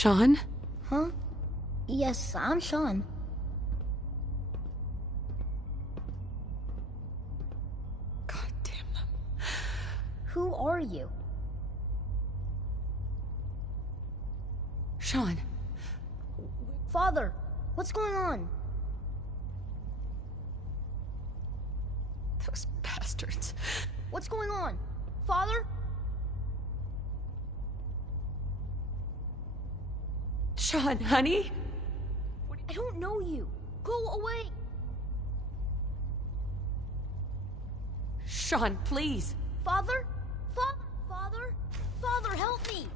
Sean? Huh? Yes, I'm Sean. God damn them. Who are you? Sean. Father, what's going on? Those bastards. What's going on? Father? Sean, honey? I don't know you. Go away. Sean, please. Father? Father? Father, help me!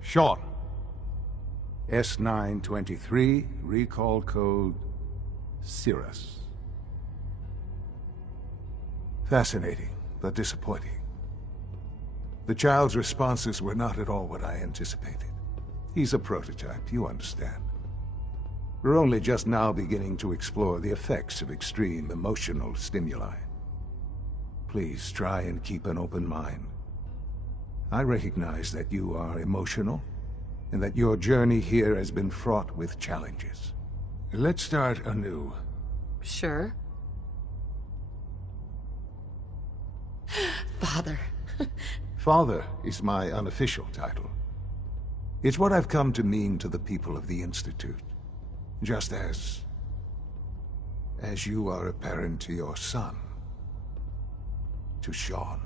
Sean. S923, recall code Cirrus. Fascinating, but disappointing. The child's responses were not at all what I anticipated. He's a prototype, you understand. We're only just now beginning to explore the effects of extreme emotional stimuli. Please try and keep an open mind. I recognize that you are emotional, and that your journey here has been fraught with challenges. Let's start anew. Sure. Father. Father is my unofficial title. It's what I've come to mean to the people of the Institute. Just as you are a parent to your son. To Sean.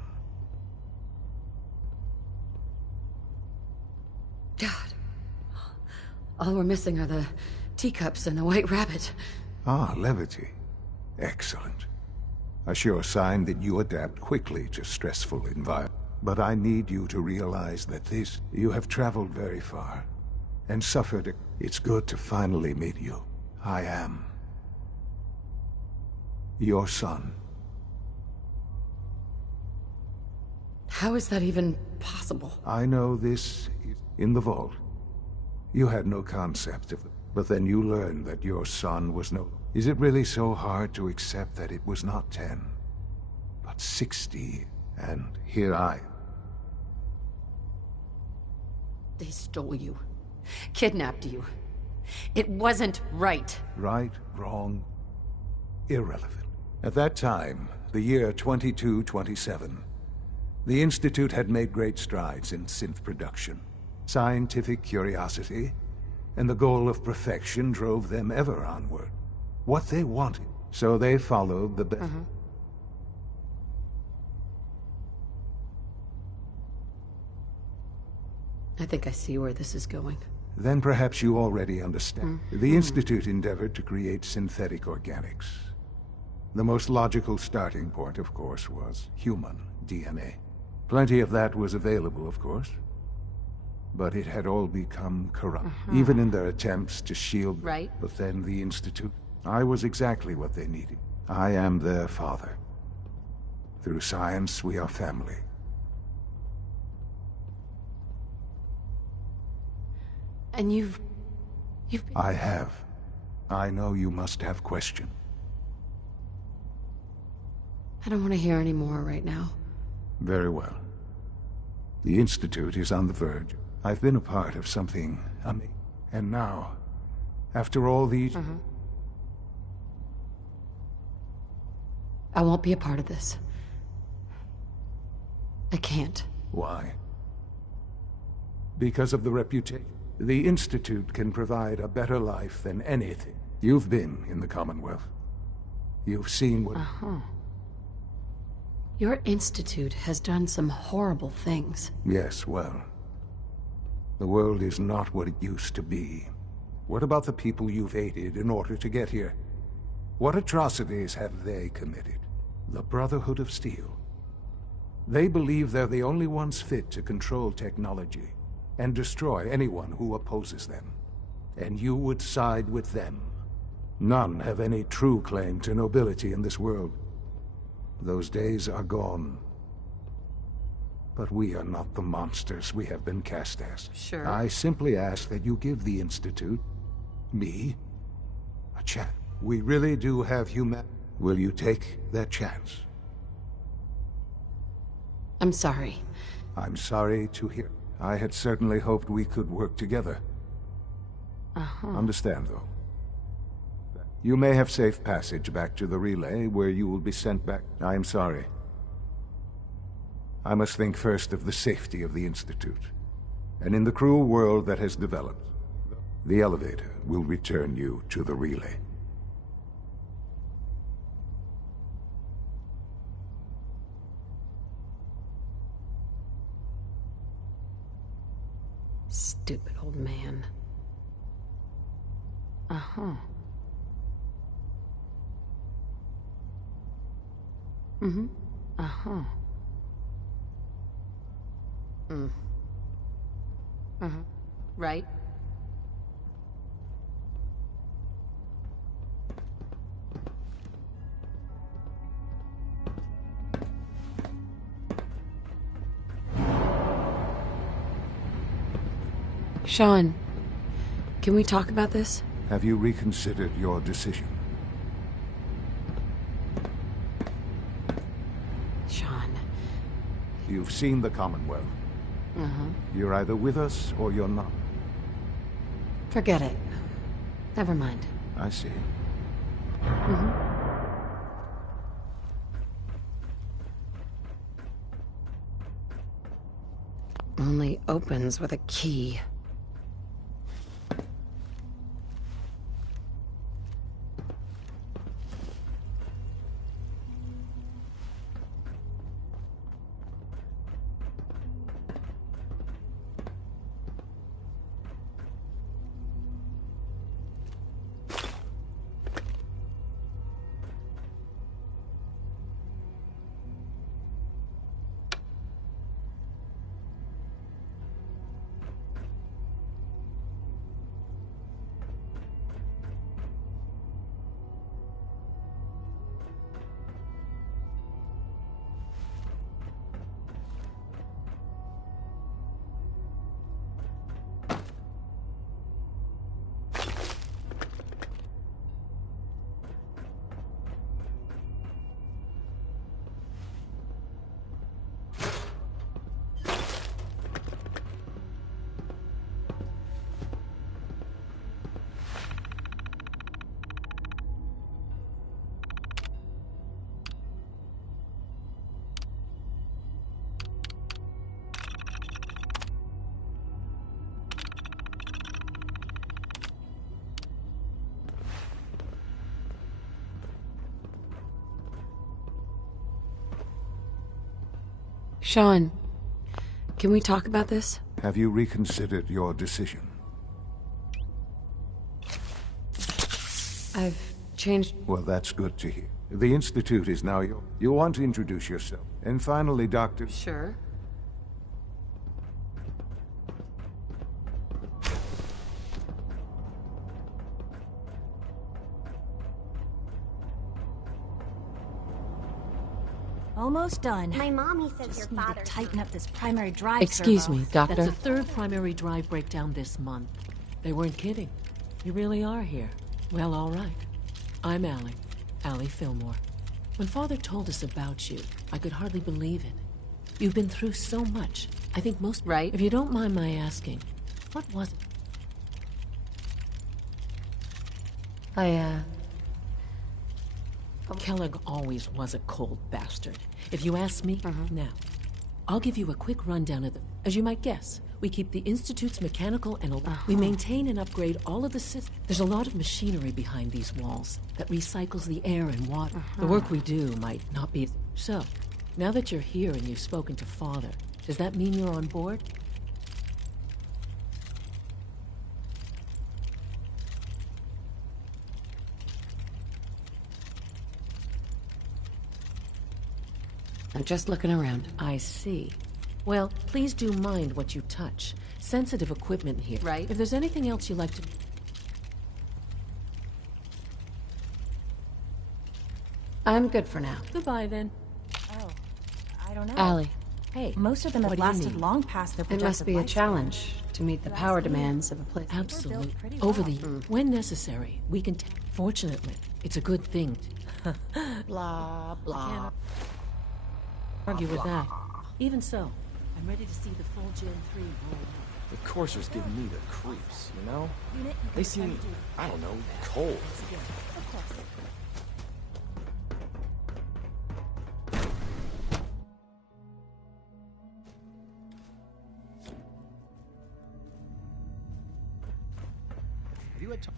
God. All we're missing are the teacups and the white rabbit. Ah, levity. Excellent. A sure sign that you adapt quickly to stressful environments. But I need you to realize that you have traveled very far, and suffered. It's good to finally meet you. I am your son. How is that even possible? I know this is in the vault. You had no concept of it, but then you learned that your son was no... Is it really so hard to accept that it was not 10, but 60, and here I... They stole you. Kidnapped you. It wasn't right. Right, wrong, irrelevant. At that time, the year 2227, the Institute had made great strides in synth production. Scientific curiosity and the goal of perfection drove them ever onward. What they wanted, so they followed the best. I think I see where this is going. Then perhaps you already understand. The Institute endeavored to create synthetic organics. The most logical starting point, of course, was human DNA. Plenty of that was available, of course. But it had all become corrupt, even in their attempts to shield... Right. But then the Institute... I was exactly what they needed. I am their father. Through science, we are family. And you've I have. I know you must have questions. I don't want to hear any more right now. Very well. The Institute is on the verge. I've been a part of something amazing. And now, after all these... I won't be a part of this. I can't. Why? Because of the reputation. The Institute can provide a better life than anything. You've been in the Commonwealth. You've seen what... Your institute has done some horrible things. Yes, well... The world is not what it used to be. What about the people you've aided in order to get here? What atrocities have they committed? The Brotherhood of Steel. They believe they're the only ones fit to control technology and destroy anyone who opposes them. And you would side with them. None have any true claim to nobility in this world. Those days are gone. But we are not the monsters we have been cast as. Sure. I simply ask that you give the Institute, me, a chance. We really do have human... Will you take that chance? I'm sorry. I'm sorry to hear. I had certainly hoped we could work together. Understand, though. You may have safe passage back to the relay, where you will be sent back. I am sorry. I must think first of the safety of the Institute. And in the cruel world that has developed, the elevator will return you to the relay. Stupid old man. Uh-huh. Mm-hmm. Uh-huh. Mm. Uh-huh. Right? Sean, can we talk about this? Have you reconsidered your decision? Sean. You've seen the Commonwealth. Uh-huh. You're either with us or you're not. Forget it. Never mind. I see. Mm-hmm. Only opens with a key. Sean, can we talk about this? Have you reconsidered your decision? I've changed... Well, that's good to hear. The Institute is now yours. You'll want to introduce yourself. And finally, Doctor... Sure. Almost done. My mommy says Just your need father. to tighten up this primary drive Excuse servo. me, Doctor. That's the third primary drive breakdown this month. They weren't kidding. You really are here. Well, all right. I'm Allie Fillmore. When Father told us about you, I could hardly believe it. You've been through so much. I think most... Right. If you don't mind my asking, what was it? Kellogg always was a cold bastard. If you ask me, now, I'll give you a quick rundown of the... As you might guess, we keep the Institute's mechanical and... We maintain and upgrade all of the systems. There's a lot of machinery behind these walls that recycles the air and water. The work we do might not be... So, now that you're here and you've spoken to Father, does that mean you're on board? I'm just looking around. I see. Well, please do mind what you touch. Sensitive equipment here. Right. If there's anything else you'd like to... I'm good for now. Goodbye, then. Oh, I don't know. Allie, Hey, Most of them what have do you lasted need? long past their it projected must be a lifespan. challenge to meet the power demands of a place. Absolutely. pretty Over well. the... When necessary, we can... Fortunately, it's a good thing. Blah, blah. Argue with that. Even so, I'm ready to see the full Gen 3 roll out. The coursers give me the creeps, you know? Unit, They seem, I don't know, cold. of course. Have you had time?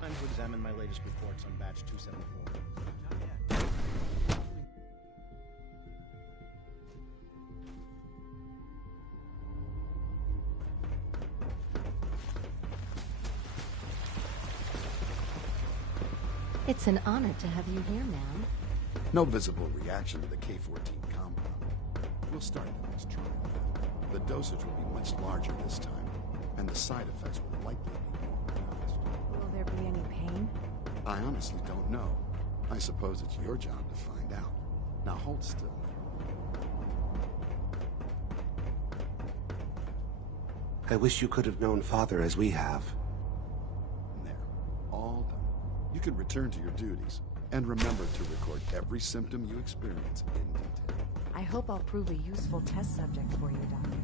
Time to examine my latest reports on batch 274. It's an honor to have you here, ma'am. No visible reaction to the K-14 compound. We'll start the next trial. The dosage will be much larger this time, and the side effects will likely be more pronounced. Will there be any pain? I honestly don't know. I suppose it's your job to find out. Now hold still. I wish you could have known Father as we have. There. All done. You can return to your duties. And remember to record every symptom you experience in detail. I hope I'll prove a useful test subject for you, Doctor.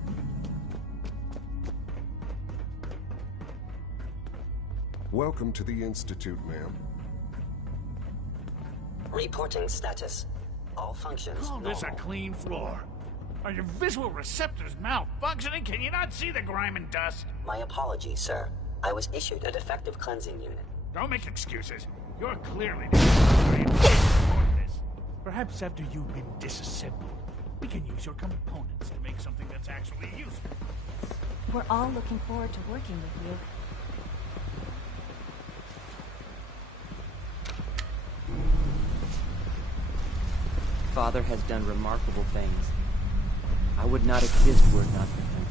Welcome to the Institute, ma'am. Reporting status. All functions Call this a normal. clean floor. Are your visual receptors malfunctioning? Can you not see the grime and dust? My apologies, sir. I was issued a defective cleansing unit. Don't make excuses. You're clearly necessary for this. Perhaps after you've been disassembled, we can use your components to make something that's actually useful. We're all looking forward to working with you. Father has done remarkable things. I would not exist were it not for him.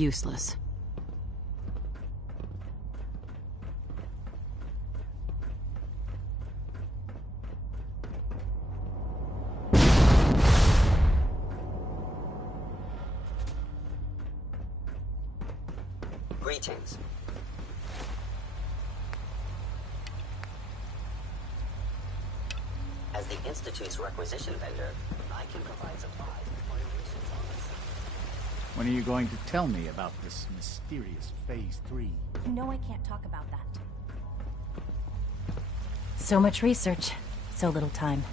useless. Greetings. As the Institute's requisition vendor, I can provide supplies and formulations on this. When are you going to tell me about this mysterious Phase 3? You know I can't talk about that. So much research, so little time.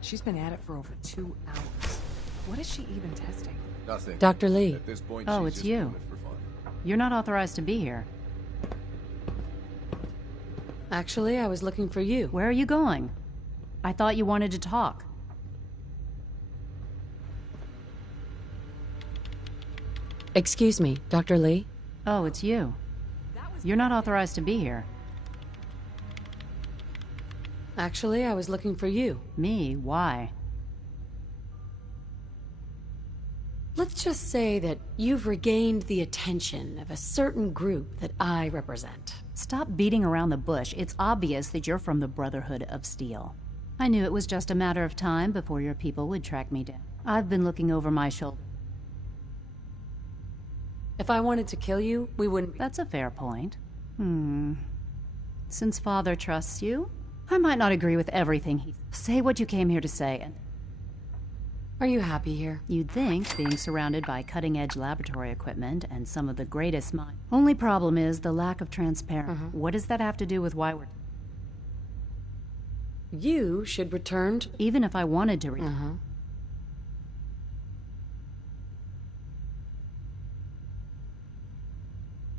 She's been at it for over 2 hours. What is she even testing? Nothing. Dr. Lee. At this point, Oh, she's it's just you. doing it for fun. You're not authorized to be here. Actually, I was looking for you. Where are you going? I thought you wanted to talk. Excuse me, Dr. Lee? Oh, it's you. You're not authorized to be here. Actually, I was looking for you. Me? Why? Let's just say that you've regained the attention of a certain group that I represent. Stop beating around the bush. It's obvious that you're from the Brotherhood of Steel. I knew it was just a matter of time before your people would track me down. I've been looking over my shoulder. If I wanted to kill you, we wouldn't. That's a fair point. Since Father trusts you, I might not agree with everything he... Say what you came here to say, and... Are you happy here? You'd think, being surrounded by cutting-edge laboratory equipment and some of the greatest minds. Only problem is the lack of transparency. What does that have to do with why we're... You should return to... Even if I wanted to...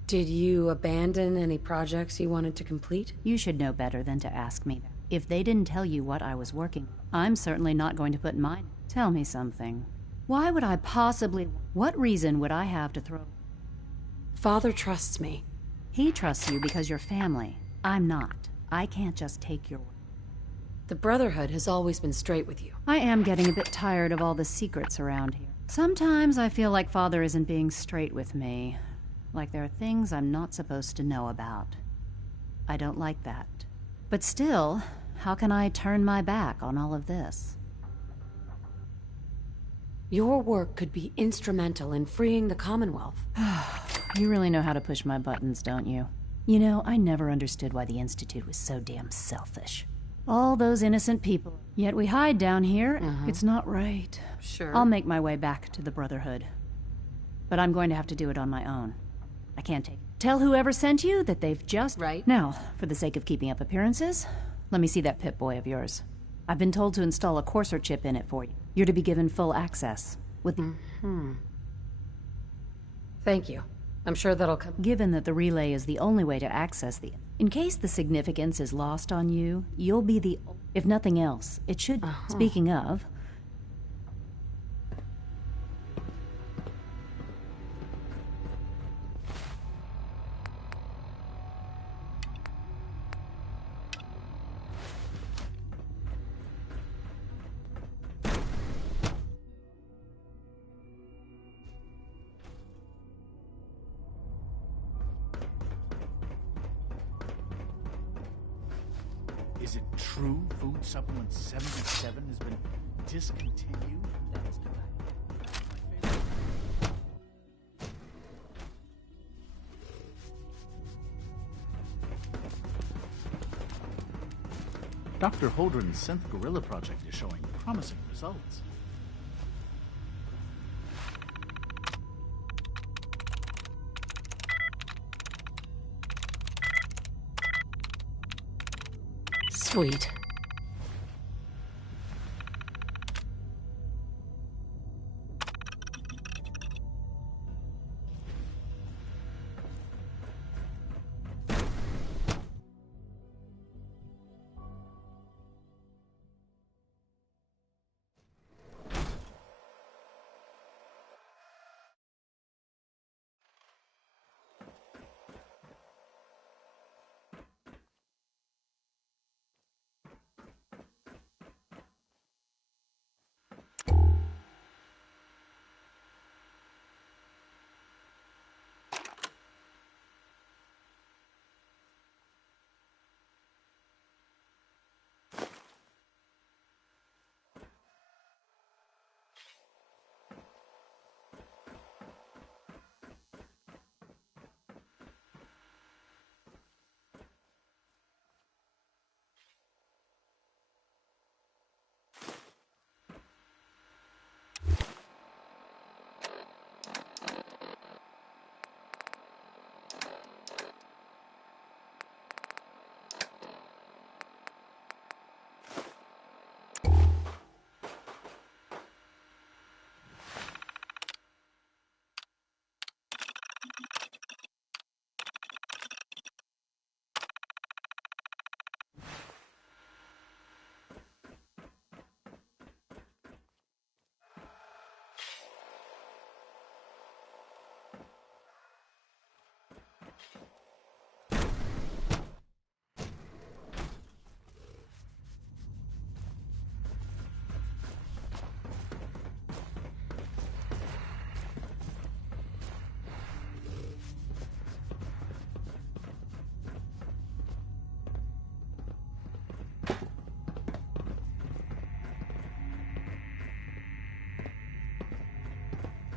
Did you abandon any projects you wanted to complete? You should know better than to ask me that. If they didn't tell you what I was working, I'm certainly not going to put mine. Tell me something. Why would I possibly... What reason would I have to throw... Father trusts me. He trusts you because you're family. I'm not. I can't just take your word. The Brotherhood has always been straight with you. I am getting a bit tired of all the secrets around here. Sometimes I feel like Father isn't being straight with me. Like there are things I'm not supposed to know about. I don't like that. But still, how can I turn my back on all of this? Your work could be instrumental in freeing the Commonwealth. You really know how to push my buttons, don't you? You know, I never understood why the Institute was so damn selfish. All those innocent people. Yet we hide down here. It's not right. Sure. I'll make my way back to the Brotherhood. But I'm going to have to do it on my own. I can't take... Tell whoever sent you that they've just... Right. Now, for the sake of keeping up appearances, let me see that Pip-Boy of yours. I've been told to install a Courser chip in it for you. You're to be given full access. With the... Thank you. I'm sure that'll come... Given that the relay is the only way to access the... In case the significance is lost on you, you'll be the... If nothing else, it should... Speaking of... Is it true Food Supplement 77 has been discontinued? That is correct. Dr. Holdren's Synth Gorilla project is showing promising results. Sweet.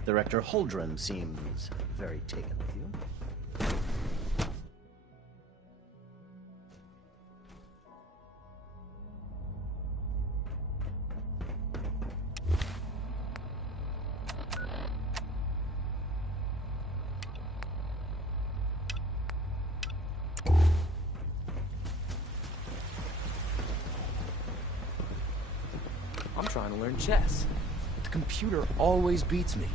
Director Holdren seems very taken with you. I'm trying to learn chess. The computer always beats me.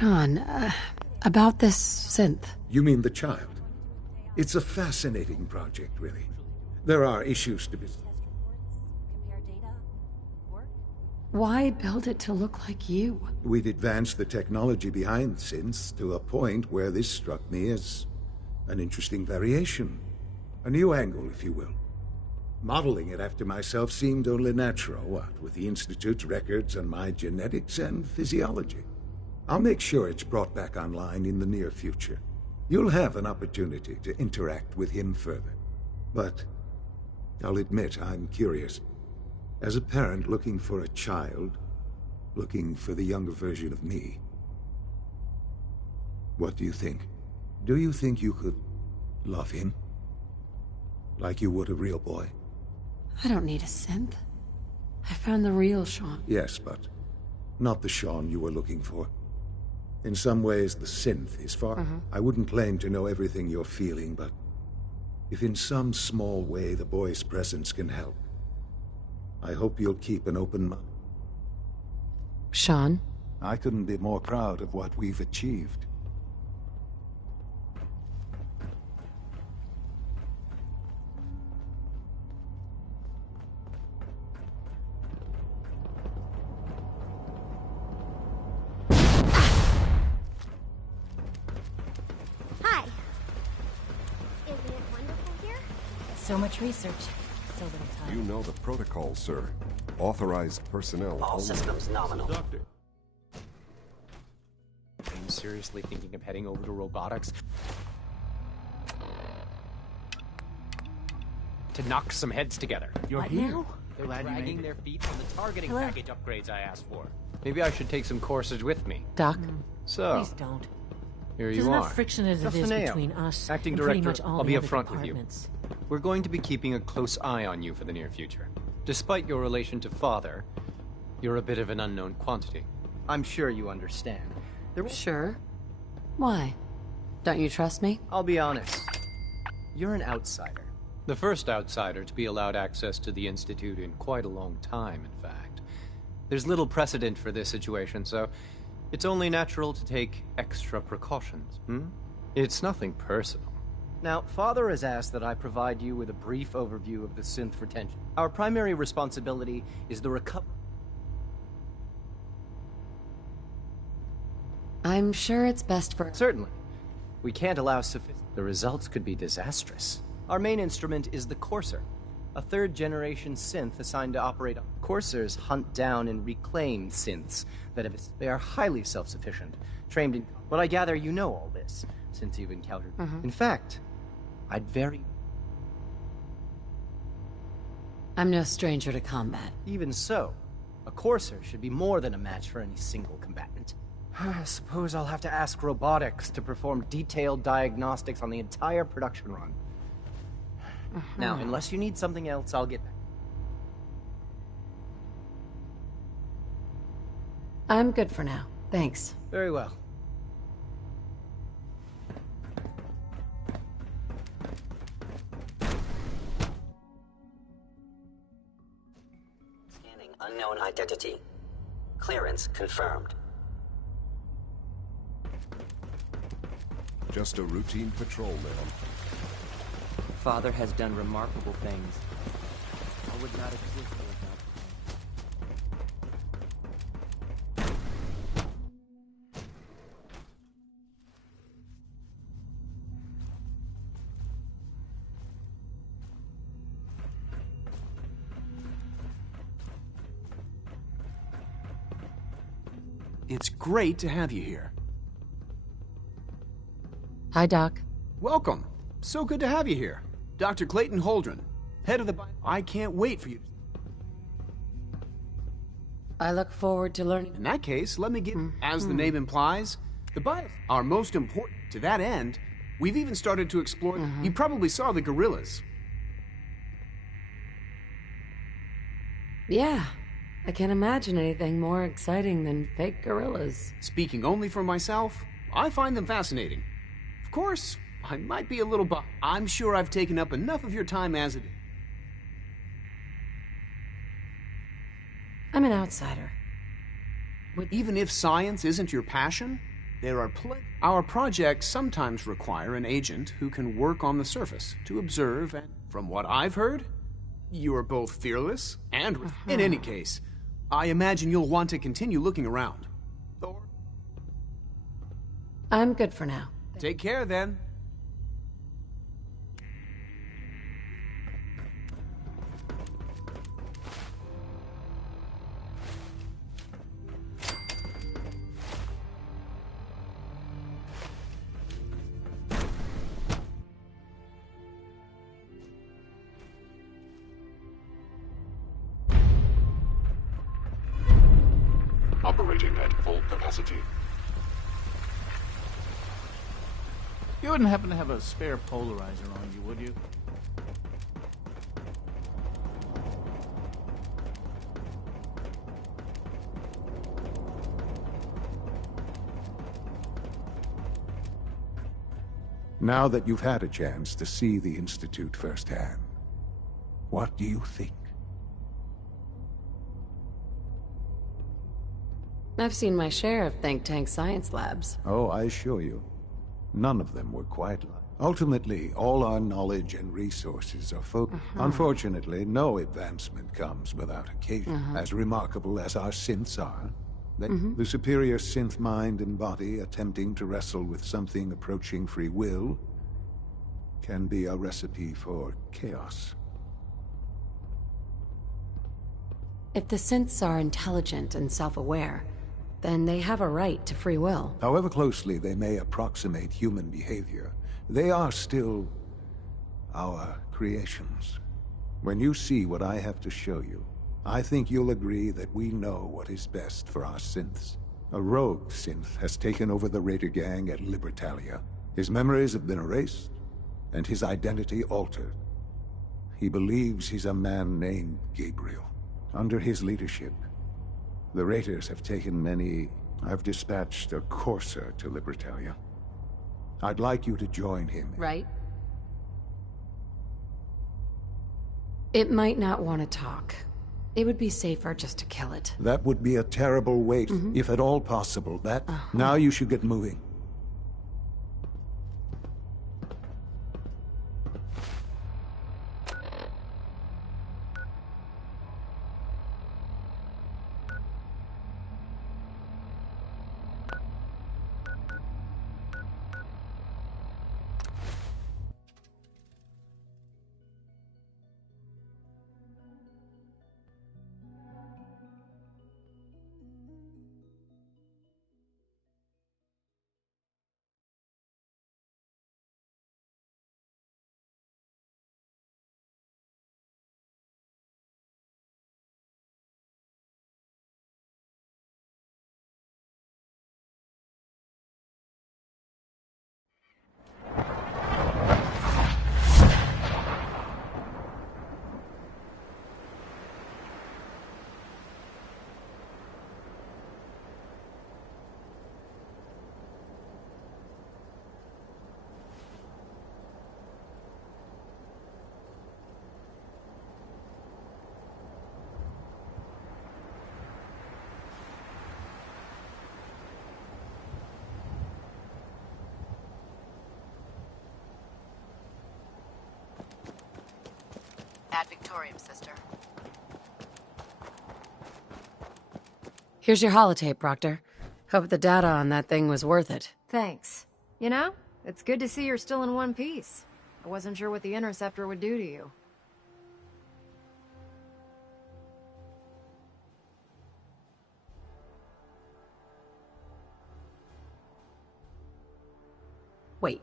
Sean, about this synth. You mean the child? It's a fascinating project, really. There are issues to be... Why build it to look like you? We'd advanced the technology behind synths to a point where this struck me as An interesting variation. A new angle, if you will. Modeling it after myself seemed only natural, what, with the Institute's records and my genetics and physiology. I'll make sure it's brought back online in the near future. You'll have an opportunity to interact with him further. But I'll admit I'm curious. As a parent looking for a child, looking for the younger version of me, what do you think? Do you think you could love him? Like you would a real boy? I don't need a synth. I found the real Sean. Yes, but not the Sean you were looking for. In some ways, the synth is far... I wouldn't claim to know everything you're feeling, but if in some small way the boy's presence can help, I hope you'll keep an open mind. Sean? I couldn't be more proud of what we've achieved. Hi. Isn't it wonderful here? So much research, so little time. You know the protocol, sir. Authorized personnel. All systems nominal. Doctor. I'm seriously thinking of heading over to robotics to knock some heads together. You're What here. now? They're Glad you dragging made their it. feet from the targeting Hello? package upgrades I asked for. Maybe I should take some courses with me. Doc? So, Please don't. here There's you enough are. friction as it is Dustin Ayo, between us acting and pretty director. much all I'll the be other upfront with you. departments. We're going to be keeping a close eye on you for the near future. Despite your relation to Father, you're a bit of an unknown quantity. I'm sure you understand. Sure. Why? Don't you trust me? I'll be honest. You're an outsider. The first outsider to be allowed access to the Institute in quite a long time, in fact. There's little precedent for this situation, so it's only natural to take extra precautions, It's nothing personal. Now, Father has asked that I provide you with a brief overview of the synth retention. Our primary responsibility is the recovery. I'm sure it's best for... Certainly. We can't allow The results could be disastrous. Our main instrument is the Courser, a third-generation synth assigned to operate on... Coursers hunt down and reclaim synths that have... They are highly self-sufficient, trained in... But I gather you know all this, since you've encountered... In fact, I'd very... I'm no stranger to combat. Even so, a Courser should be more than a match for any single combatant. I suppose I'll have to ask robotics to perform detailed diagnostics on the entire production run. Now, unless you need something else, I'll get back. I'm good for now. Thanks. Very well. Scanning unknown identity. Clearance confirmed. Just a routine patrol, ma'am. Father has done remarkable things. I would not exist without It's great to have you here. Hi, Doc. Welcome. So good to have you here. Dr. Clayton Holdren, head of the... I can't wait for you. I look forward to learning... In that case, let me get... As the name implies, the bios are most important. To that end, we've even started to explore... You probably saw the gorillas. Yeah. I can't imagine anything more exciting than fake gorillas. Speaking only for myself, I find them fascinating. Of course, I might be a little I'm sure I've taken up enough of your time as it is. I'm an outsider. Even if science isn't your passion, there are Our projects sometimes require an agent who can work on the surface to observe, and from what I've heard, you are both fearless and... In any case, I imagine you'll want to continue looking around. I'm good for now. Take care, then. operating at full capacity. You wouldn't happen to have a spare polarizer on you, would you? Now that you've had a chance to see the Institute firsthand, what do you think? I've seen my share of think tank science labs. Oh, I assure you, none of them were quite like. Ultimately, all our knowledge and resources are focused. Unfortunately, no advancement comes without occasion. As remarkable as our synths are, the superior synth mind and body attempting to wrestle with something approaching free will can be a recipe for chaos. If the synths are intelligent and self-aware, then they have a right to free will. However closely they may approximate human behavior, they are still our creations. When you see what I have to show you, I think you'll agree that we know what is best for our synths. A rogue synth has taken over the Raider gang at Libertalia. His memories have been erased, and his identity altered. He believes he's a man named Gabriel. Under his leadership, the Raiders have taken many... I've dispatched a Courser to Libertalia. I'd like you to join him. Right. It might not want to talk. It would be safer just to kill it. That would be a terrible wait, if at all possible. Now you should get moving. Ad Victoriam, sister. Here's your holotape, Proctor. Hope the data on that thing was worth it. Thanks. You know, it's good to see you're still in one piece. I wasn't sure what the Interceptor would do to you. Wait,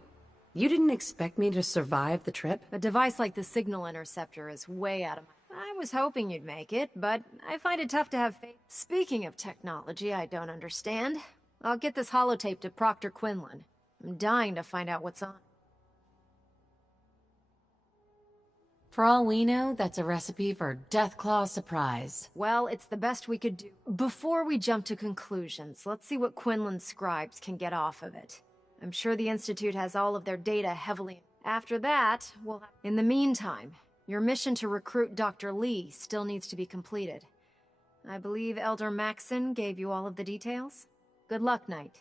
you didn't expect me to survive the trip? A device like the Signal Interceptor is way out of my... I was hoping you'd make it, but I find it tough to have faith. Speaking of technology I don't understand, I'll get this holotape to Proctor Quinlan. I'm dying to find out what's on. For all we know, that's a recipe for Deathclaw surprise. Well, it's the best we could do. Before we jump to conclusions, let's see what Quinlan's scribes can get off of it. I'm sure the Institute has all of their data heavily... After that, we'll... In the meantime, your mission to recruit Dr. Lee still needs to be completed. I believe Elder Maxson gave you all of the details? Good luck, Knight.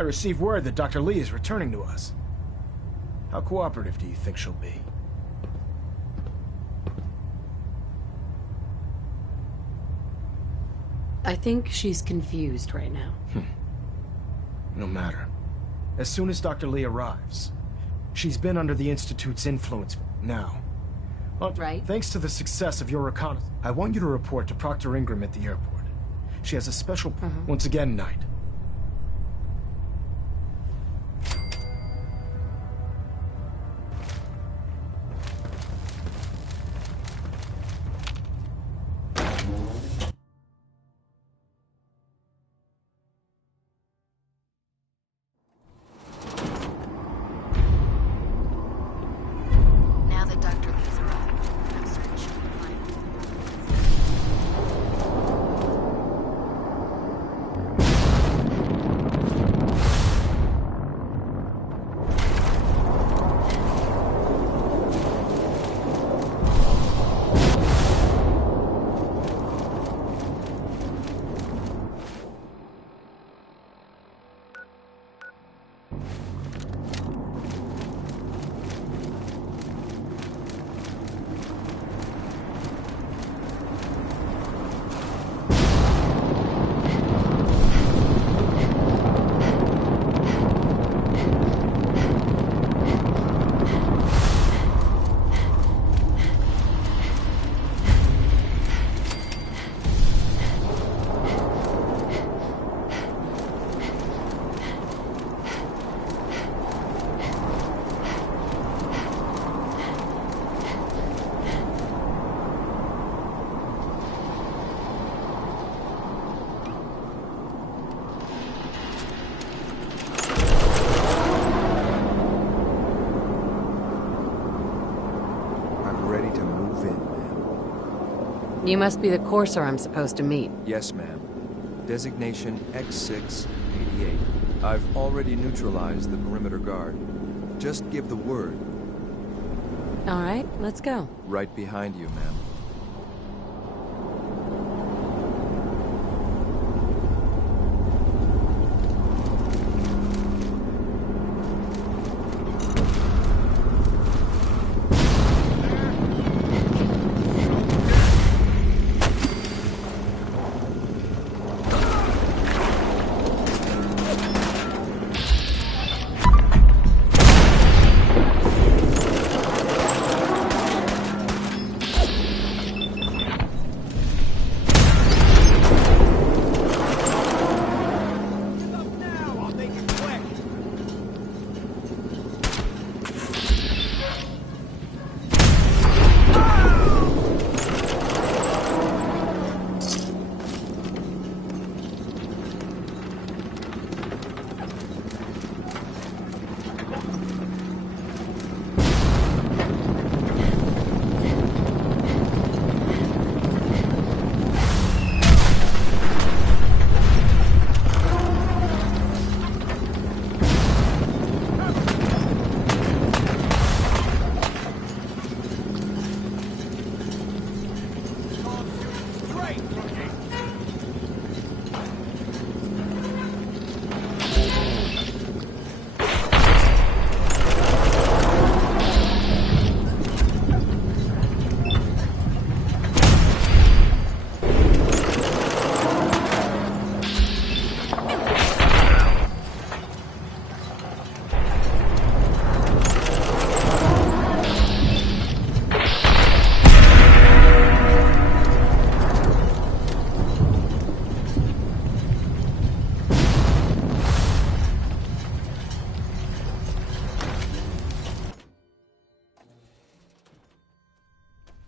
I received word that Dr. Lee is returning to us. How cooperative do you think she'll be? I think she's confused right now. No matter. As soon as Dr. Lee arrives, she's been under the Institute's influence now. Well, right. Thanks to the success of your reconnaissance, I want you to report to Proctor Ingram at the airport. She has a special... Once again, Knight. Now that Dr. Lee's arrived, I'm certain she'll be fine. You must be the Courser I'm supposed to meet. Yes, ma'am. Designation X688. I've already neutralized the perimeter guard. Just give the word. All right, let's go. Right behind you, ma'am.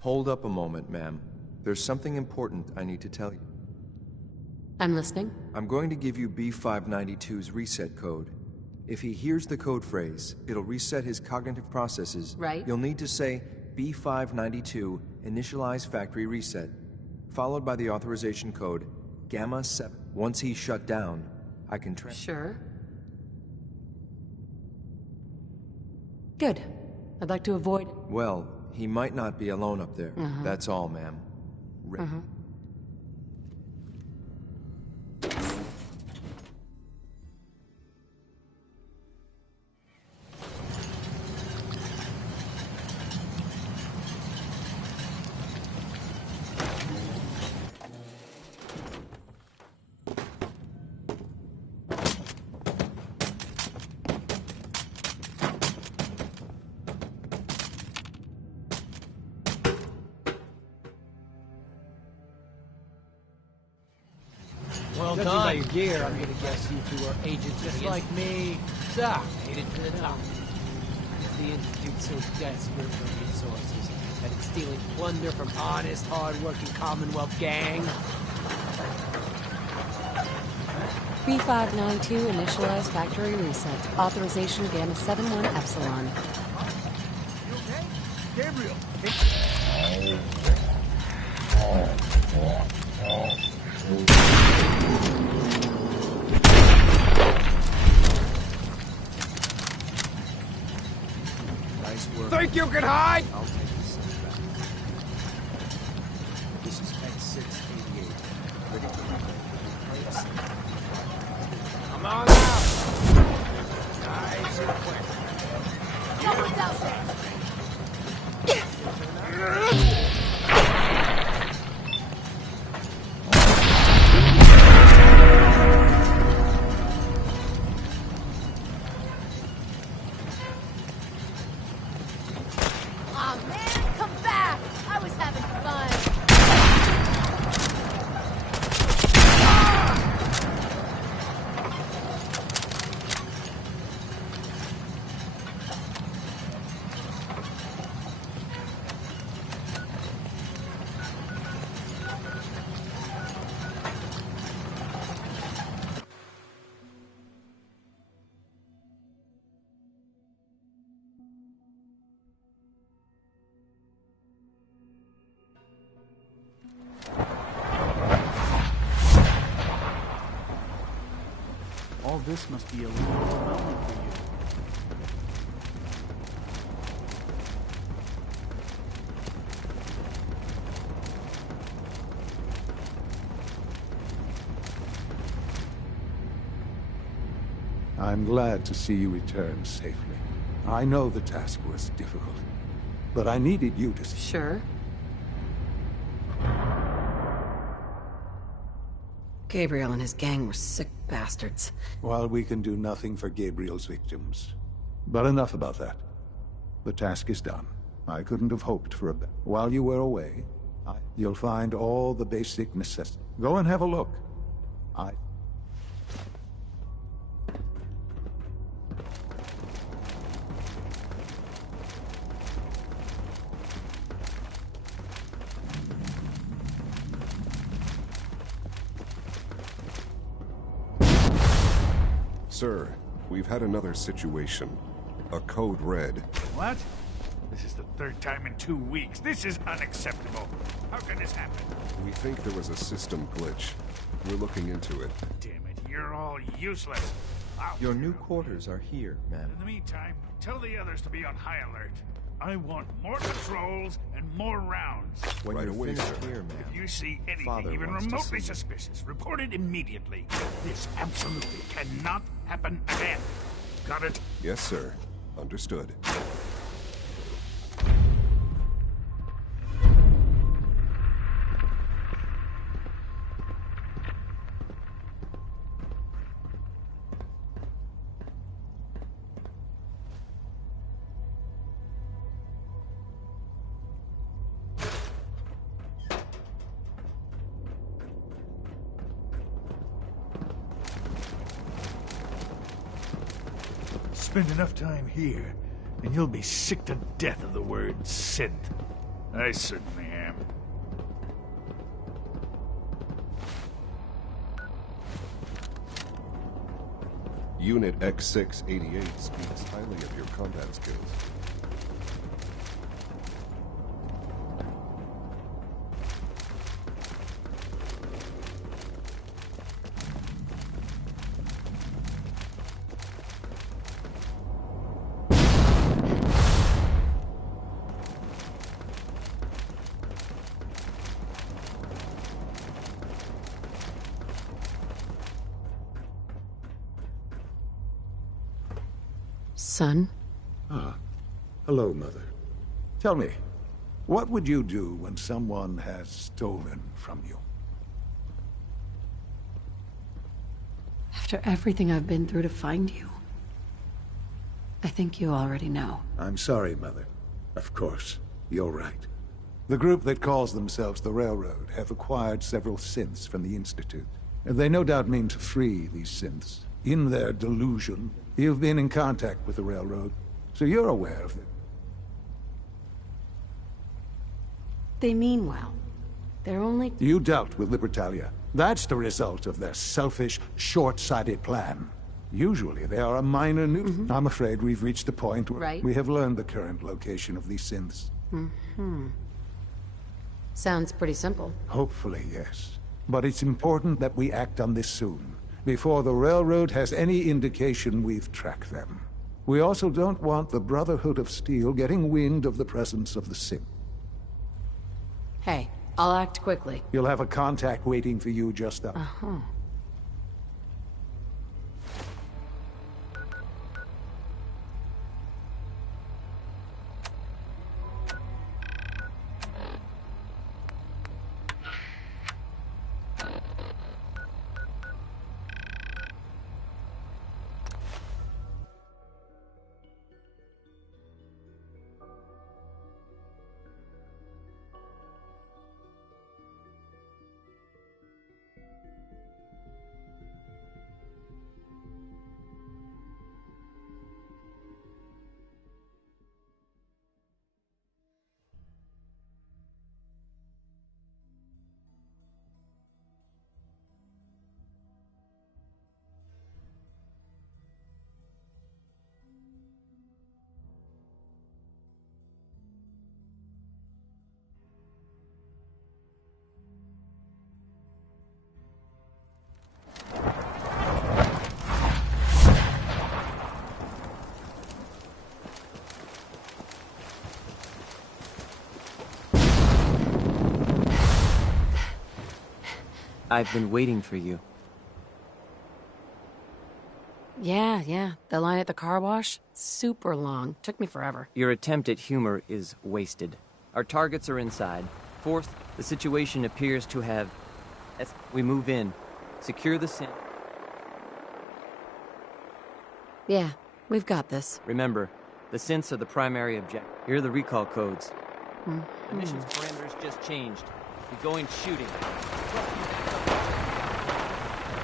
Hold up a moment, ma'am. There's something important I need to tell you. I'm listening. I'm going to give you B592's reset code. If he hears the code phrase, it'll reset his cognitive processes. Right. You'll need to say B592 initialize factory reset, followed by the authorization code Gamma 7. Once he's shut down, I can Sure. Good. I'd like to avoid... Well, he might not be alone up there. That's all, ma'am. Well Judging done. by your gear, I'm gonna guess you two are agents Just of the like me. So, made it to the top. Is the Institute so desperate for resources that it's stealing plunder from honest, hard-working Commonwealth gangs? B592 initialize factory reset. Authorization Gamma 71 Epsilon. You okay? Gabriel! Nice work. Think you can hide? I'll take this thing back. This is X688. Ready to place. Come on out! Nice and quick. Someone's out there! Aw, man, come back! I was having fun. All this must be a little overwhelming for you. I'm glad to see you return safely. I know the task was difficult, but I needed you to... Sure. Gabriel and his gang were sick bastards. While we can do nothing for Gabriel's victims. But enough about that. The task is done. I couldn't have hoped for a better. While you were away, you'll find all the basic necessities. Go and have a look. Sir, we've had another situation. A code red. What? This is the third time in 2 weeks. This is unacceptable. How can this happen? We think there was a system glitch. We're looking into it. Damn it, you're all useless. Your new quarters are here, ma'am. In the meantime, tell the others to be on high alert. I want more patrols and more rounds. When Right you're away, finished sir. here, ma'am. If you see anything Father even wants to remotely see you. suspicious, report it immediately. This absolutely cannot happen again. Got it? Yes, sir. Understood. Spend enough time here, and you'll be sick to death of the word synth. I certainly am. Unit X688 speaks highly of your combat skills. Son? Ah. Hello, Mother. Tell me, what would you do when someone has stolen from you? After everything I've been through to find you, I think you already know. I'm sorry, Mother. Of course, you're right. The group that calls themselves the Railroad have acquired several synths from the Institute. They no doubt mean to free these synths. In their delusion, you've been in contact with the Railroad, so you're aware of it. They mean well. They're only... You dealt with Libertalia. That's the result of their selfish, short-sighted plan. Usually they are a minor nuisance. I'm afraid we've reached the point where we have learned the current location of these synths. Sounds pretty simple. Hopefully, yes. But it's important that we act on this soon, before the Railroad has any indication we've tracked them. We also don't want the Brotherhood of Steel getting wind of the presence of the synth. Hey, I'll act quickly. You'll have a contact waiting for you just up. I've been waiting for you. Yeah. The line at the car wash? Super long. Took me forever. Your attempt at humor is wasted. Our targets are inside. Fourth, the situation appears to have... We move in. Secure the synth. Yeah, we've got this. Remember, the synths are the primary objective. Here are the recall codes. The mission's parameters just changed. You're going shooting.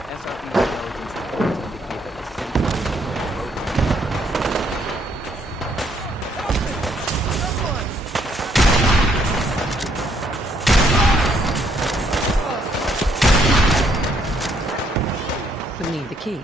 SRP intelligence reports indicate that the synths We need the key.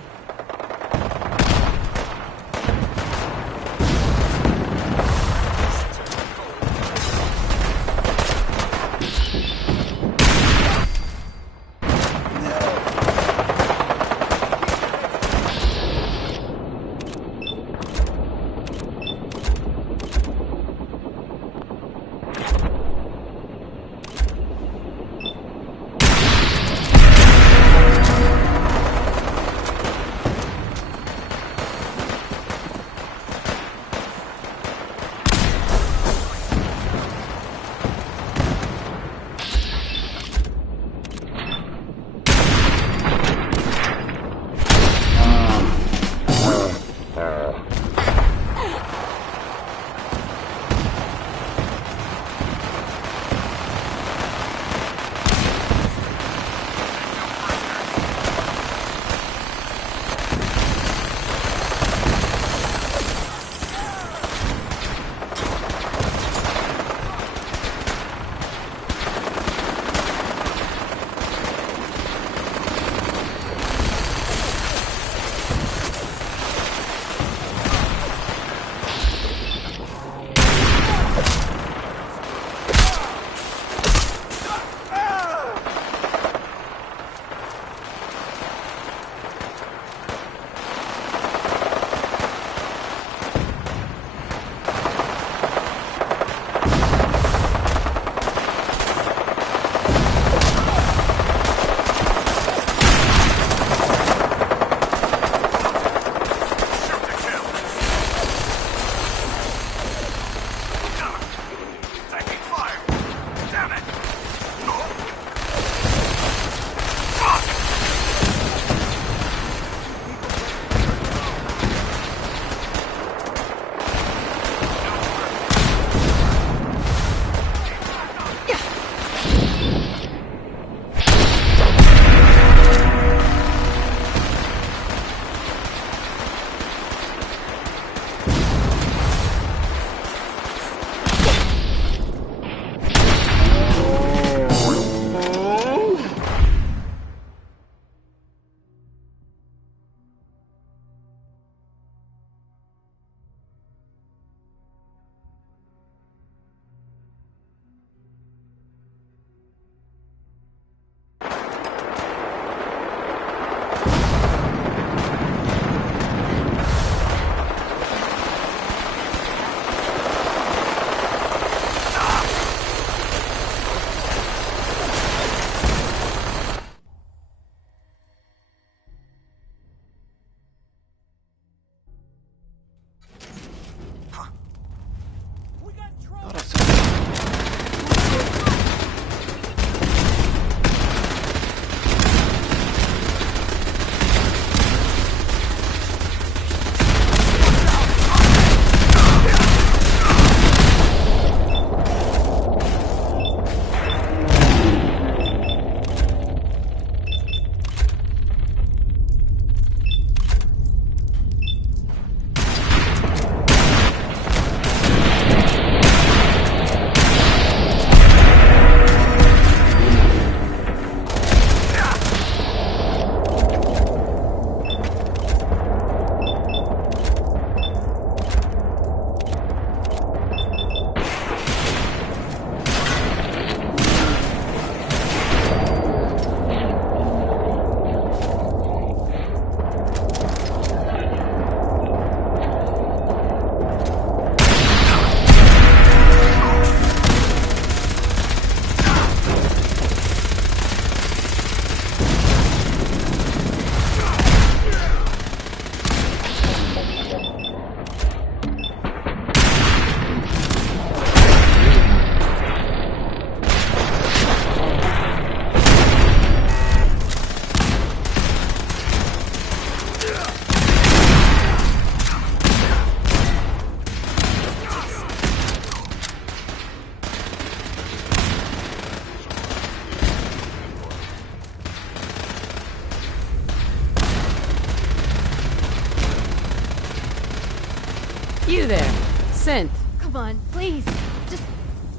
You there, Synth. Come on, please.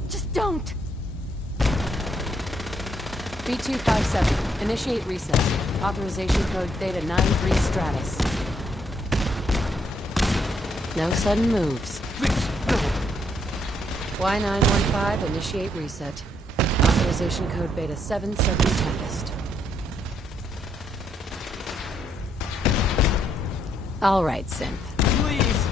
Just don't. B257, initiate reset. Authorization code Theta 93 Stratus. No sudden moves. Y915, initiate reset. Authorization code Beta 77 Tempest. All right, Synth. Please!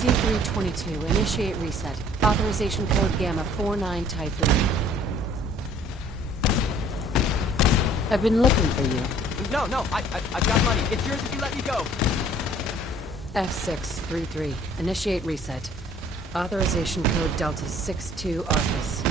C322, initiate reset. Authorization code Gamma 49 Typhoon. I've been looking for you. No, I've got money. It's yours if you let me go. F633, initiate reset. Authorization code Delta 62 Arcus.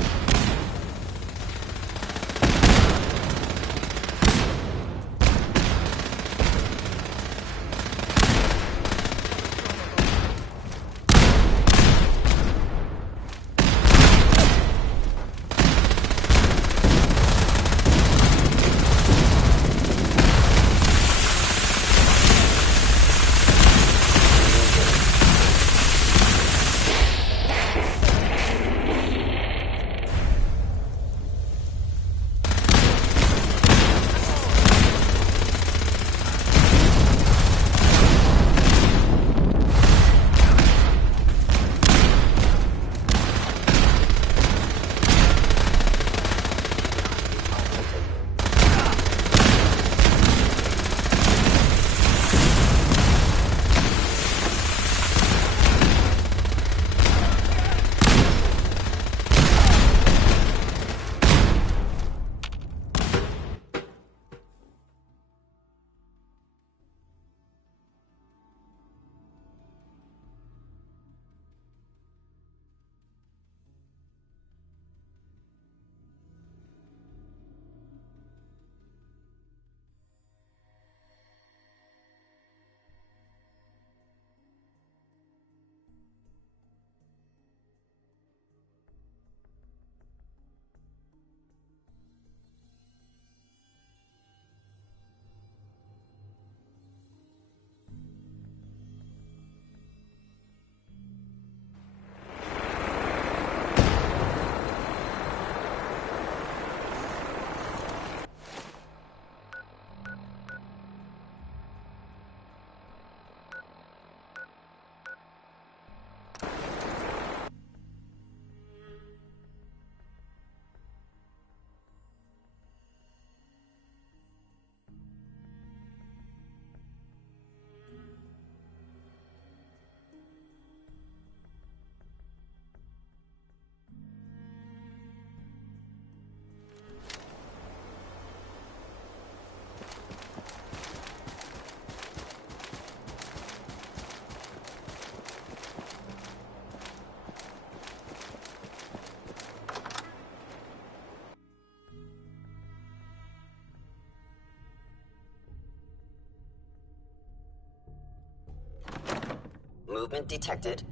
Movement detected.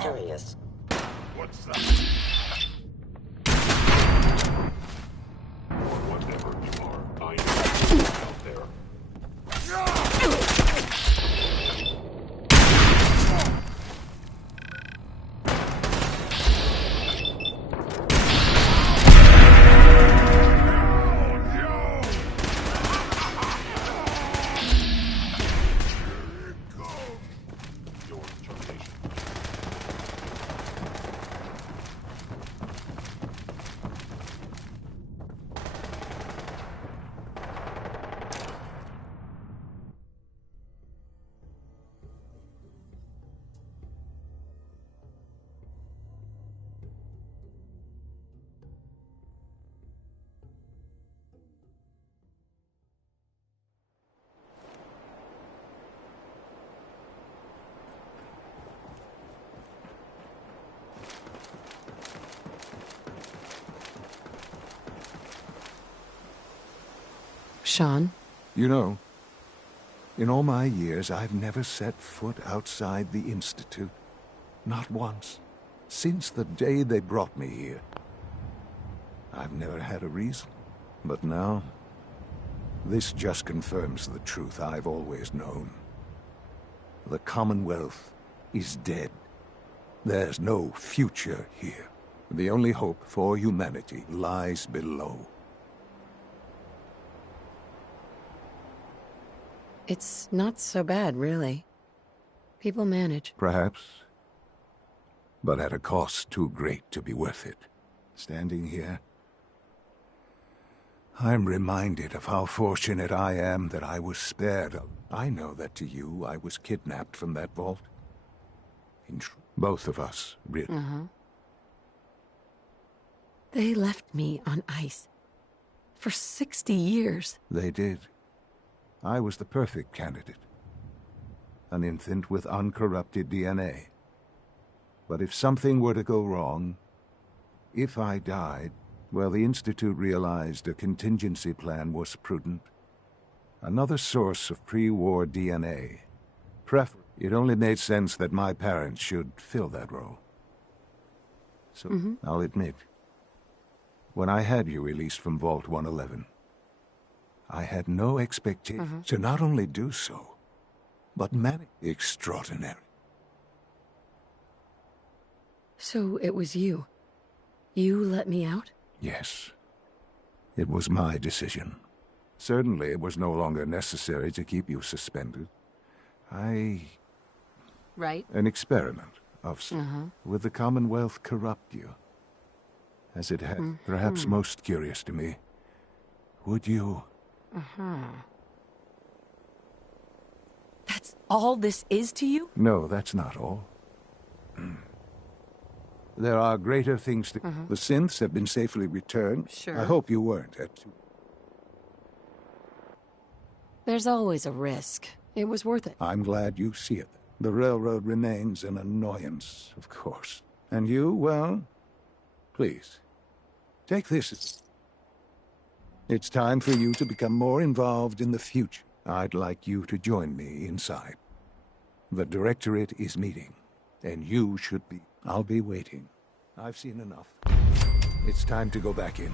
Curious. What's that? Or whatever you are, I know you out there. Sean? You know, in all my years, I've never set foot outside the Institute. Not once. Since the day they brought me here. I've never had a reason. But now, this just confirms the truth I've always known. The Commonwealth is dead. There's no future here. The only hope for humanity lies below. It's not so bad, really. People manage. Perhaps. But at a cost too great to be worth it. Standing here, I'm reminded of how fortunate I am that I was spared. I know that to you, I was kidnapped from that vault. Both of us, really. They left me on ice. For 60 years. They did. I was the perfect candidate. An infant with uncorrupted DNA. But if something were to go wrong, if I died, well, the Institute realized a contingency plan was prudent. Another source of pre-war DNA. It only made sense that my parents should fill that role. So, I'll admit, when I had you released from Vault 111, I had no expectation to not only do so, but manage extraordinary. So it was you. You let me out? Yes. It was my decision. Certainly it was no longer necessary to keep you suspended. Right. An experiment of Would the Commonwealth corrupt you? As it had, perhaps most curious to me. Would you? That's all this is to you? No, that's not all. There are greater things to... The synths have been safely returned. Sure. I hope you weren't at... There's always a risk. It was worth it. I'm glad you see it. The railroad remains an annoyance, of course. And you, well... Please, take this. It's time for you to become more involved in the future. I'd like you to join me inside. The Directorate is meeting, and you should be... I'll be waiting. I've seen enough. It's time to go back in.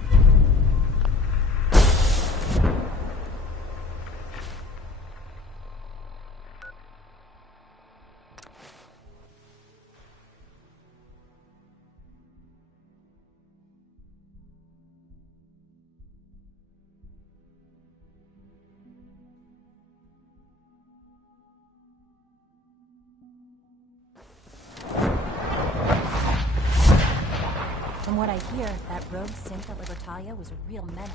From what I hear, that rogue synth at Libertalia was a real menace.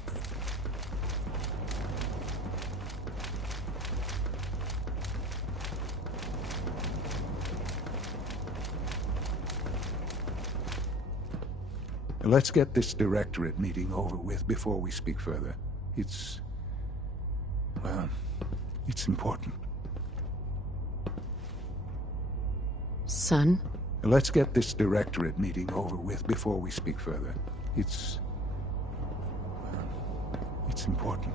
Let's get this Directorate meeting over with before we speak further. It's... well, it's important. Son? Let's get this Directorate meeting over with before we speak further. It's... well, it's important.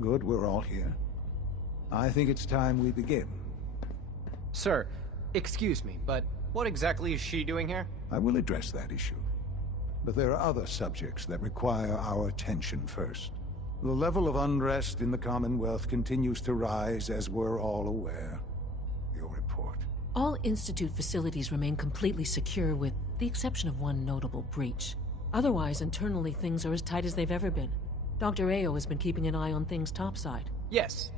Good, we're all here. I think it's time we begin. Sir, excuse me, but what exactly is she doing here? I will address that issue. But there are other subjects that require our attention first. The level of unrest in the Commonwealth continues to rise, as we're all aware. Your report. All Institute facilities remain completely secure with the exception of one notable breach. Otherwise, internally things are as tight as they've ever been. Dr. Ayo has been keeping an eye on things topside. Yes,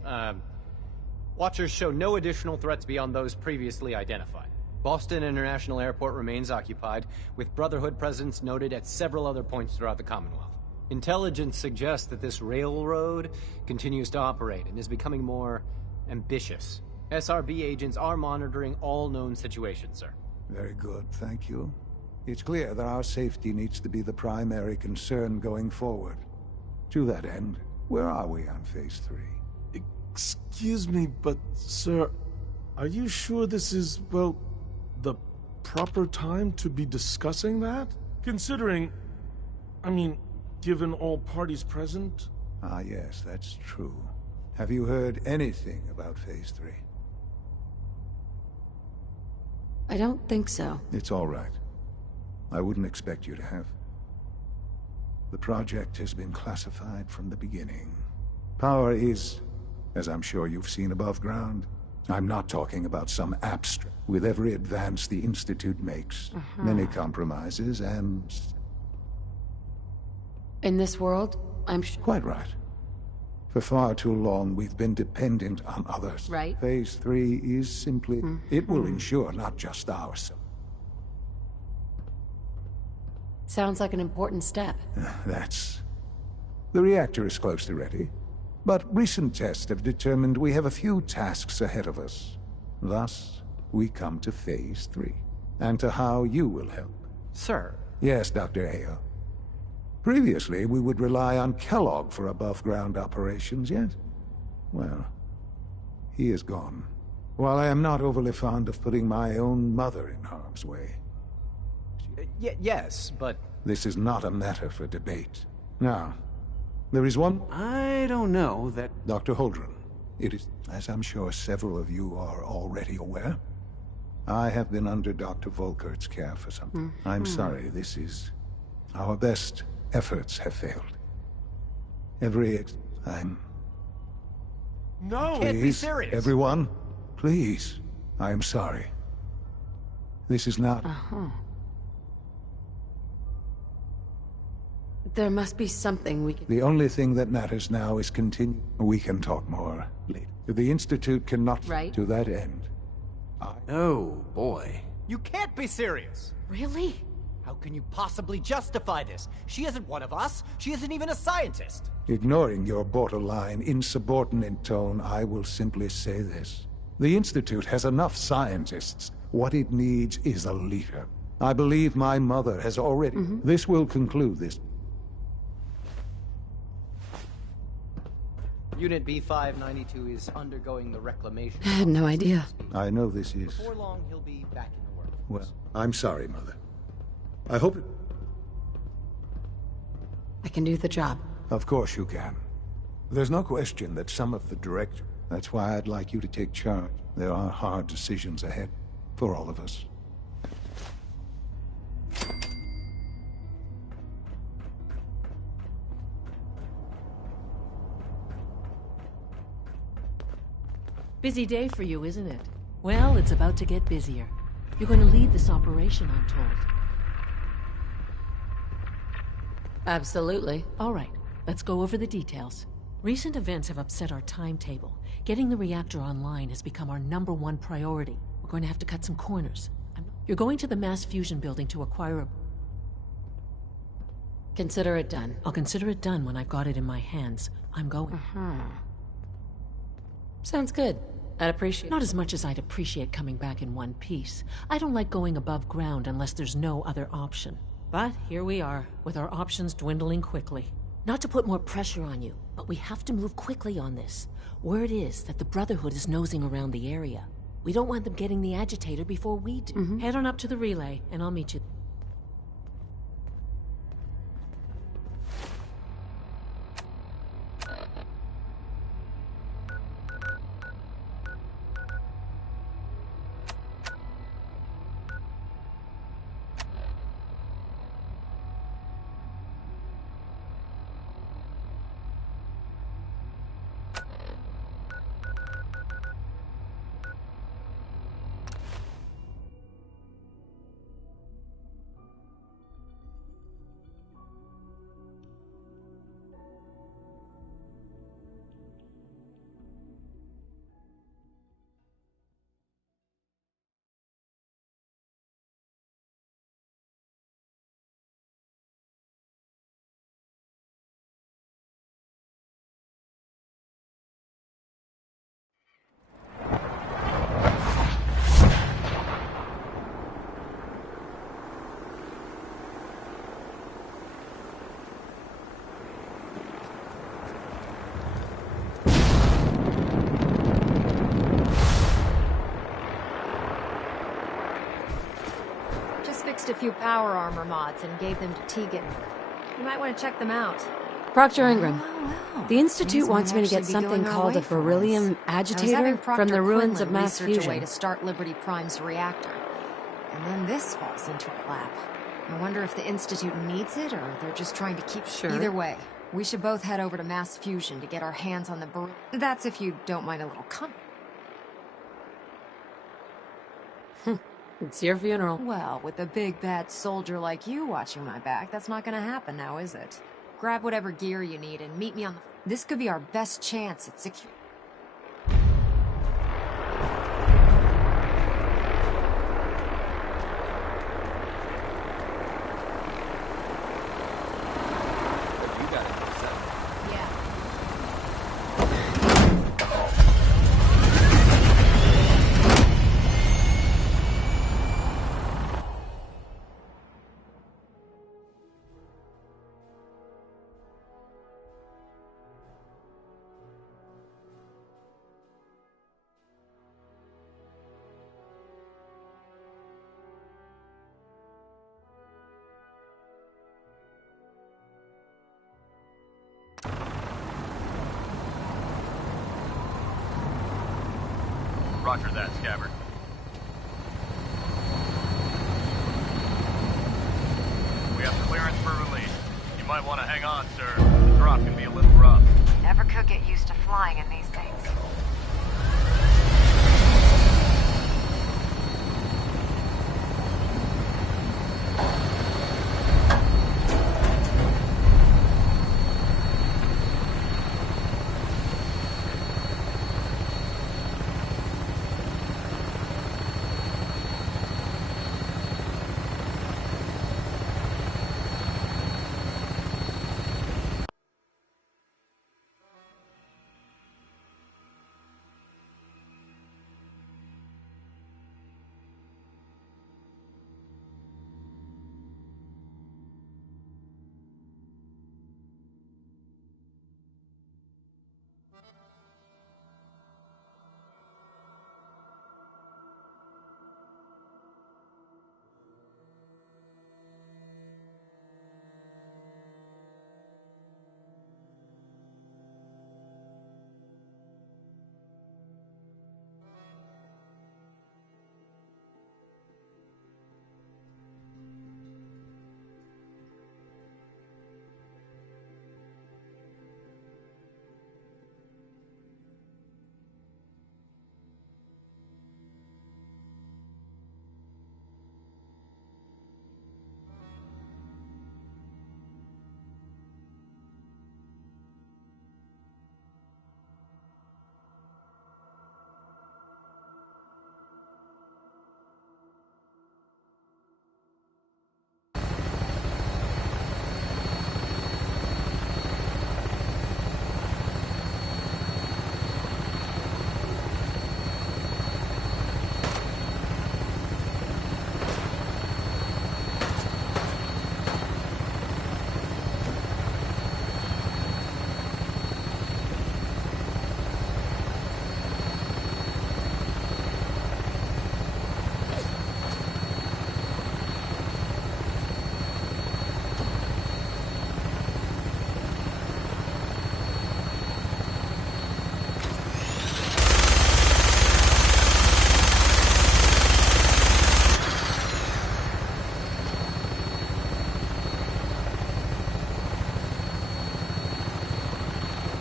Watchers show no additional threats beyond those previously identified. Boston International Airport remains occupied, with Brotherhood presence noted at several other points throughout the Commonwealth. Intelligence suggests that this railroad continues to operate and is becoming more ambitious. SRB agents are monitoring all known situations, sir. Very good, thank you. It's clear that our safety needs to be the primary concern going forward. To that end, where are we on Phase 3? Excuse me, but, sir, are you sure this is, well, the proper time to be discussing that? Considering, I mean, given all parties present? Ah, yes, that's true. Have you heard anything about Phase 3? I don't think so. It's all right. I wouldn't expect you to have. The project has been classified from the beginning. Power is, as I'm sure you've seen above ground. I'm not talking about some abstract. With every advance the Institute makes, many compromises and... In this world, I'm Quite right. For far too long, we've been dependent on others. Right. Phase 3 is simply... It will ensure not just ours. Sounds like an important step. That's... The reactor is close to ready. But recent tests have determined we have a few tasks ahead of us. Thus, we come to Phase 3. And to how you will help. Sir? Yes, Dr. Ayo. Previously, we would rely on Kellogg for above-ground operations, yes? Well, he is gone. While I am not overly fond of putting my own mother in harm's way. Yes, but... This is not a matter for debate. Now, there is one... I don't know that... Dr. Holdren, it is, as I'm sure several of you are already aware, I have been under Dr. Volkert's care for some time. I'm sorry, this is... Our best efforts have failed. I'm... No! Can't be Please, serious! everyone, please. I am sorry. This is not... There must be something we can... The only thing that matters now is continue. We can talk more later. The Institute cannot... Right. To that end. Oh, boy. You can't be serious! Really? How can you possibly justify this? She isn't one of us. She isn't even a scientist. Ignoring your borderline, insubordinate tone, I will simply say this. The Institute has enough scientists. What it needs is a leader. I believe my mother has already... This will conclude this. Unit B592 is undergoing the reclamation. I had no idea. I know this is... Before long, he'll be back in the workforce. Well, I'm sorry, Mother. I hope it... I can do the job. Of course you can. There's no question that some of the director... That's why I'd like you to take charge. There are hard decisions ahead for all of us. Busy day for you, isn't it? Well, it's about to get busier. You're going to lead this operation, I'm told. Absolutely. All right, let's go over the details. Recent events have upset our timetable. Getting the reactor online has become our #1 priority. We're going to have to cut some corners. You're going to the mass fusion building to acquire a... Consider it done. I'll consider it done when I've got it in my hands. I'm going. Sounds good. I'd appreciate... Not as much as I'd appreciate coming back in one piece. I don't like going above ground unless there's no other option. But here we are, with our options dwindling quickly. Not to put more pressure on you, but we have to move quickly on this. Word is that the Brotherhood is nosing around the area. We don't want them getting the agitator before we do. Head on up to the relay, and I'll meet you. just fixed a few power armor mods and gave them to Tegan. You might want to check them out. Proctor Ingram. Wow. The Institute Things wants might me to get actually be something going our called a way for beryllium once. I was agitator having from Proctor the ruins Quinlan of mass research a way fusion. to start Liberty Prime's reactor. And then this falls into our lap. I wonder if the Institute needs it, or they're just trying to keep... Sure. Either way, we should both head over to mass fusion to get our hands on the beryllium. That's if you don't mind a little It's your funeral. Well, with a big bad soldier like you watching my back, that's not gonna happen now, is it? Grab whatever gear you need and meet me on the... This could be our best chance at secure... You got it, is that? Yeah. Roger that, Scabbard. We have clearance for release. You might want to hang on, sir. The drop can be a little rough. Never could get used to flying in these things.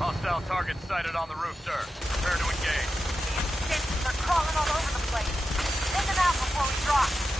Hostile target sighted on the roof, sir. Prepare to engage. The Institutes are crawling all over the place. Send them out before we drop.